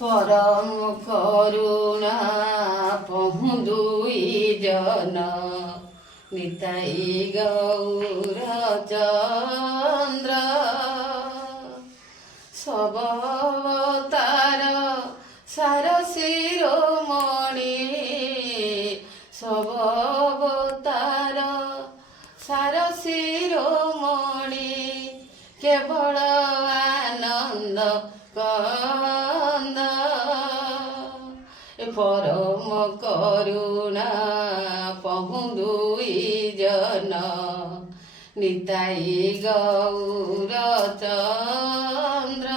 परम करुणा पहु दुई जन निताई गौर चंद्र सब अवतार सार शिरोमणि सब अवतार सार शिरोमणि केवल आनंद कंद परम करुणा पहु दुई जन निताई गौर चंद्र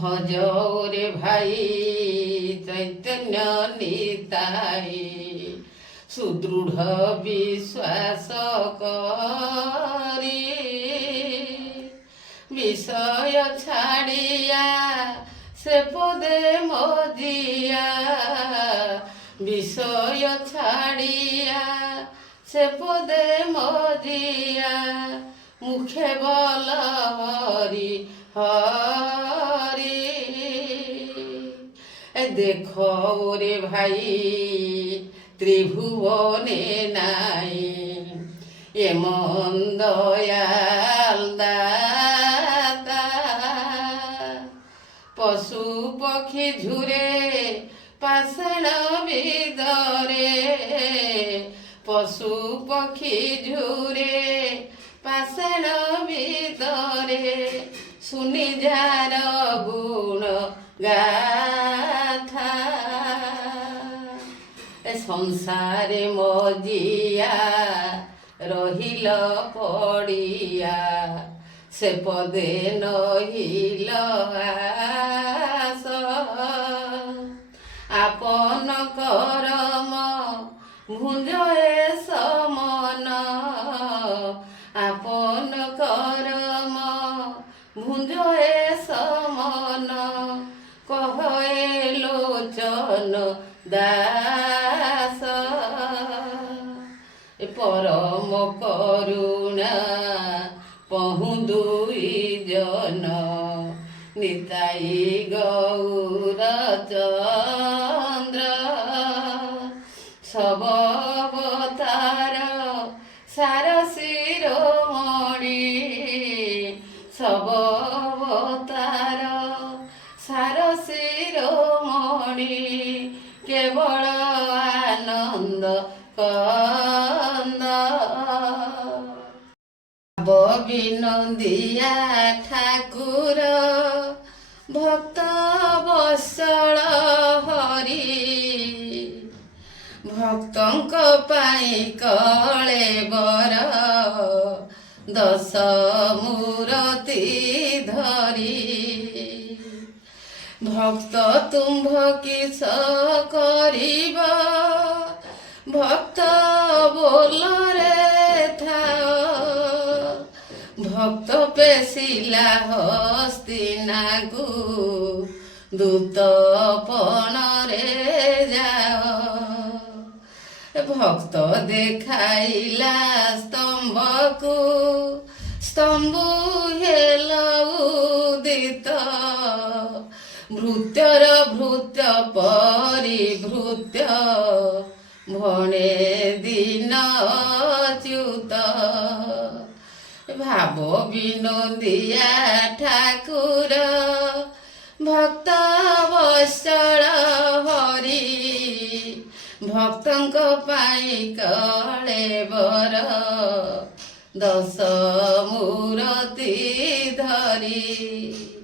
भज रे भाई चैतन्य निताई सुदृढ़ विश्वास करी विषय छाड़िया से पदे मजिया विषय छाड़िया से पदे मजिया मुखे बल हरि हरि देखो रे भाई त्रिभुवने नाई एमन दयाल दाता पशु पक्षी झुरे पाषाण विदरे पशु पक्षी झुरे पाषाण विदरे सुनि जार गुण गाथा संसारे मजिया रहिल पड़िया से पदे नहिल आस आपन करम भुंजए समन आपन करम भुंजए समन कहे लोचन दास परम करुणा पहु दुई जन निताई गौर चंद्र सब अवतार सार शिरोमणि सब अवतार सार शिरोमणि केवल आनंद कंद विनोदिया ठाकुर भक्त वत्सल हरि भक्तंक पाई कलेबर दश मूरति धरी भक्त तुम्भ किस करिब भक्त बोलरे थाओ भक्त पेशिला हस्तिनाकु दूत पणरे जाओ भक्त देखाइला स्तंभकु स्तंभु हेल उदित भृत्यर भृत्य परिभृत्य भणे दीन च्युत भाव विनोदिया ठाकुर भक्त वत्सल हरि भक्तंक पाई कलेबर दश मूरति धरी।